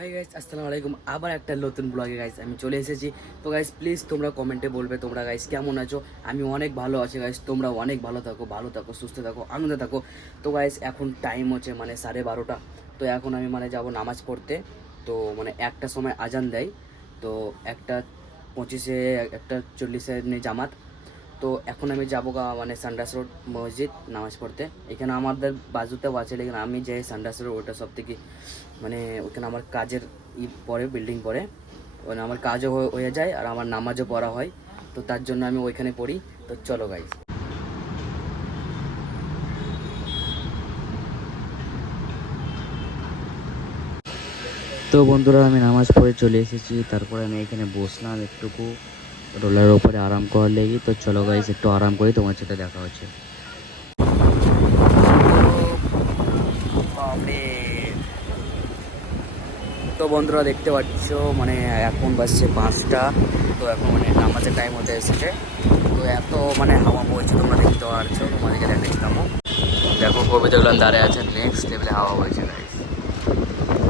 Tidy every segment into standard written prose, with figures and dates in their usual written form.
Hi guys, আসসালামু আলাইকুম। আবার একটা নতুন ব্লগে গাইস আমি চলে এসেছি। তো গাইস প্লিজ তোমরা কমেন্টে বলবে তোমরা গাইস কেমন আছো। আমি অনেক ভালো আছি গাইস, তোমরা অনেক ভালো থাকো সুস্থ থাকো আনন্দে থাকো। তো গাইস এখন টাইম হচ্ছে 12:30। তো এখন আমি যাব নামাজ পড়তে। তো একটার সময় আজান দেয়। তো 1:25-এ 1:40-এ জামাত। তো এখন আমি যাবো সানডাস রোড মসজিদ নামাজ পড়তে। এখানে আমাদের বাজুতেও আছে, লেকিন আমি যে সানডাস রোড ওটা সব থেকে ওখানে আমার কাজের পরে বিল্ডিং পরে আমার কাজও হয়ে যায় আর আমার নামাজও পড়া হয়। তো তার জন্য আমি ওইখানে পড়ি। তো চলো গাইস। তো বন্ধুরা আমি নামাজ পড়ে চলে এসেছি, তারপরে আমি এখানে বসলাম একটুকু রোলার উপরে আরাম করার লেগে। তো চলো গাইস একটু আরাম করি, তোমার সাথে দেখা হচ্ছে। তো বন্ধুরা দেখতে পাচ্ছ এখন বাজছে 5টা। তো এখন নামাজের টাইম হতে এসেছে। তো এত হাওয়া বইছে, তোমরা দেখতে পাচ্ছ, তোমাদেরকে দেখাচ্ছিলাম। দেখো কবিতাগুলো দাঁড়িয়ে আছে, নেক্সট লেভেলে হাওয়া বইছে গাইস,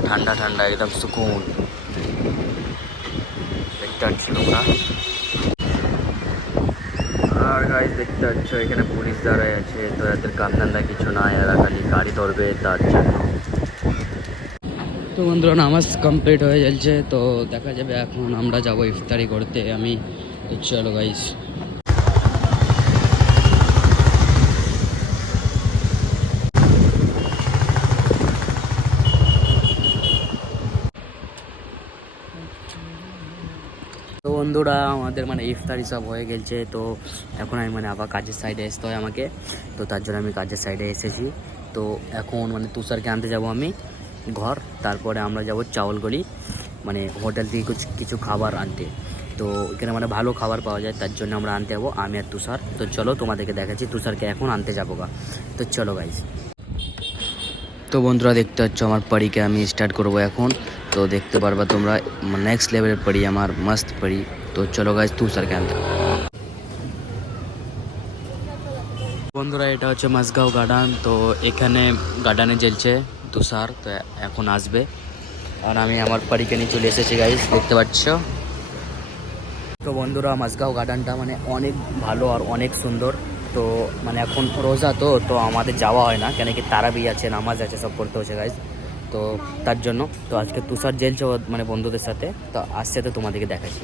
ঠান্ডা ঠান্ডা একদম সুকুন। দেখতে পাচ্ছি তোমরা। আর গাইস দেখতে পাচ্ছ এখানে পুলিশ দাঁড়ায় আছে। তো এদের কান্দান্দা কিছু না, এরা খালি গাড়ি ধরবে তার জন্য। তো বন্ধুরা নামাজ কমপ্লিট হয়ে যাচ্ছে। তো দেখা যাবে এখন আমরা যাব ইফতারি করতে। আমি তো চলো গাইস। তো বন্ধুরা আমাদের ইফতারি সব হয়ে গেছে। তো এখন আমি আবার কাজের সাইডে আসতে হয় আমাকে। তো তার জন্য আমি কাজের সাইডে এসেছি। তো এখন তুষারকে আনতে যাব আমি ঘর। তারপরে আমরা যাব চাউলগলি হোটেল থেকে কিছু খাবার আনতে। তো এখানে ভালো খাবার পাওয়া যায়, তার জন্য আমরা আনতে যাবো আমি আর তুষার। তো চলো তোমাদেরকে দেখাচ্ছি তুষারকে এখন আনতে যাবো গা। তো চলো গাইজ। তো বন্ধুরা দেখতে পাচ্ছ আমার পরীকে আমি স্টার্ট করব এখন। তো দেখতে পারবা তোমরা নেক্সট লেভেলের পড়ি, আমার মস্ত পড়ি। তো চলো গাইজ তুষারকে আনতে। বন্ধুরা এটা হচ্ছে মাঝগাঁও গার্ডেন। তো এখানে গার্ডেনে জ্বলছে তুষার। তো এখন আসবে আর আমি আমার পরীকে নিয়ে চলে এসেছি গাইজ, দেখতে পাচ্ছ। তো বন্ধুরা মাঝগাঁও গার্ডেনটা অনেক ভালো আর অনেক সুন্দর। তো এখন রোজা তো তো আমাদের যাওয়া হয় না, কেন কি তারাবি আছে, নামাজ আছে, সব করতে হচ্ছে গাইজ। তো তার জন্য তো আজকে তুষার জেলছে বন্ধুদের সাথে। তো আসছে, তো তোমাদেরকে দেখাচ্ছি।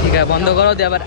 ঠিক আছে বন্ধ করো দিয়ে আবার।